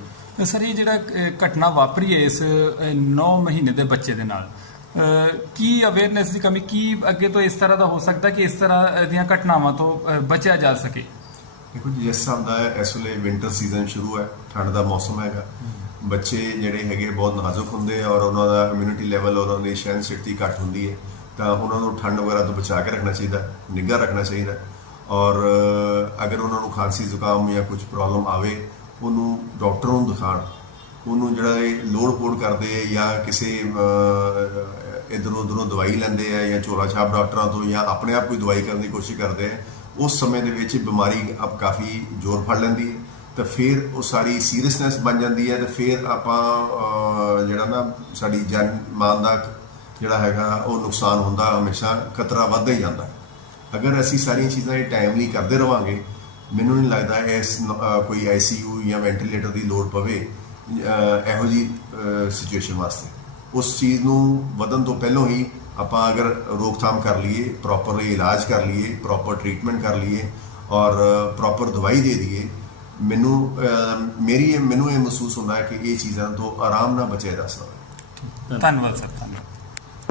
ਬਿਲਕੁਲ ਸਰ ਇਹ ਜਿਹੜਾ ਘਟਨਾ ਵਾਪਰੀ ਹੈ ਇਸ 9 ਮਹੀਨੇ ਦੇ ਬੱਚੇ ਦੇ ਨਾਲ ਕੀ ਅਵੇਅਰਨੈਸ ਦੀ ਕਮੀ ਕੀ ਅੱਗੇ ਤੋਂ ਇਸ ਤਰ੍ਹਾਂ ਦਾ ਹੋ ਸਕਦਾ ਕਿ ਇਸ ਤਰ੍ਹਾਂ ਦੀਆਂ ਘਟਨਾਵਾਂ ਤੋਂ ਬਚਿਆ ਜਾ ਸਕੇ? ਦੇਖੋ ਜੀ ਜਿਸ ਹਿਸਾਬ ਦਾ ਇਸ ਵੇਲੇ ਵਿంటర్ ਸੀਜ਼ਨ ਸ਼ੁਰੂ ਹੈ ਠੰਡ ਦਾ ਮੌਸਮ ਹੈਗਾ। ਬੱਚੇ ਜਿਹੜੇ ਹੈਗੇ ਬਹੁਤ ਨਾਜ਼ੁਕ ਹੁੰਦੇ ਆ ਔਰ ਉਹਨਾਂ ਦਾ ਇਮਿਊਨਿਟੀ ਲੈਵਲ ਉਹਨਾਂ ਦੀ ਸ਼ਕਤੀ ਘੱਟ ਹੁੰਦੀ ਹੈ। ਤਾਂ ਉਹਨਾਂ ਨੂੰ ਠੰਡ ਵਗੈਰਾ ਤੋਂ ਬਚਾ ਕੇ ਰੱਖਣਾ ਚਾਹੀਦਾ ਨਿੱਘਾ ਰੱਖਣਾ ਚਾਹੀਦਾ। ਔਰ ਅਗਰ ਉਹਨਾਂ ਨੂੰ ਖਾਂਸੀ ਜ਼ੁਕਾਮ ਜਾਂ ਕੁਝ ਪ੍ਰੋਬਲਮ ਆਵੇ ਉਹਨੂੰ ਡਾਕਟਰ ਨੂੰ ਦਿਖਾਣ ਉਹਨੂੰ ਜਿਹੜਾ ਇਹ ਲੋੜ ਪੋੜ ਕਰਦੇ ਆ ਜਾਂ ਕਿਸੇ ਇਧਰੋਂ ਉਧਰੋਂ ਦਵਾਈ ਲੈਂਦੇ ਆ ਜਾਂ ਝੋਲਾ ਛਾਪ ਡਾਕਟਰਾਂ ਤੋਂ ਜਾਂ ਆਪਣੇ ਆਪ ਕੋਈ ਦਵਾਈ ਕਰਨ ਦੀ ਕੋਸ਼ਿਸ਼ ਕਰਦੇ ਆ, ਉਸ ਸਮੇਂ ਦੇ ਵਿੱਚ ਬਿਮਾਰੀ ਅਬ ਕਾਫੀ ਜ਼ੋਰ ਫੜ ਲੈਂਦੀ ਹੈ। ਤਾਂ ਫਿਰ ਉਹ ਸਾਰੀ ਸੀਰੀਅਸਨੈਸ ਬਣ ਜਾਂਦੀ ਹੈ ਤੇ ਫਿਰ ਆਪਾਂ ਜਿਹੜਾ ਨਾ ਸਾਡੀ ਜਨ, ਮਾਨ ਦਾ ਜਿਹੜਾ ਹੈਗਾ, ਉਹ ਨੁਕਸਾਨ ਹੁੰਦਾ, ਹਮੇਸ਼ਾ ਖਤਰਾ ਵੱਧਦਾ ਹੀ ਜਾਂਦਾ। ਅਗਰ ਅਸੀਂ ਸਾਰੀਆਂ ਚੀਜ਼ਾਂ ਇਹ ਟਾਈਮਲੀ ਕਰਦੇ ਰਵਾਂਗੇ ਮੈਨੂੰ ਨਹੀਂ ਲੱਗਦਾ ਇਸ ਨ- ਅਹ, ਕੋਈ ਆਈਸੀਯੂ ਜਾਂ ਵੈਂਟੀਲੇਟਰ ਦੀ ਲੋੜ ਪਵੇ ਇਹੋ ਜੀ ਸਿਚੁਏਸ਼ਨ ਵਾਸਤੇ। ਉਸ ਚੀਜ਼ ਨੂੰ ਵਧਣ ਤੋਂ ਪਹਿਲਾਂ ਹੀ ਆਪਾਂ ਅਗਰ ਰੋਕਥਾਮ ਕਰ ਲਈਏ ਪ੍ਰੋਪਰਲੀ ਇਲਾਜ ਕਰ ਲਈਏ ਪ੍ਰੋਪਰ ਟ੍ਰੀਟਮੈਂਟ ਕਰ ਲਈਏ ਔਰ ਪ੍ਰੋਪਰ ਦਵਾਈ ਦੇ ਦਈਏ ਮੈਨੂੰ ਮੇਰੀ ਇਹ- ਮੈਨੂੰ ਇਹ ਮਹਿਸੂਸ ਹੁੰਦਾ ਹੈ ਕਿ ਇਹ ਚੀਜ਼ਾਂ ਤੋਂ ਆਰਾਮ ਨਾਲ ਬਚਿਆ ਜਾ ਸਕਦਾ ਧੰਨਵਾਦ ਸਰ ਧੰਨਵਾਦ।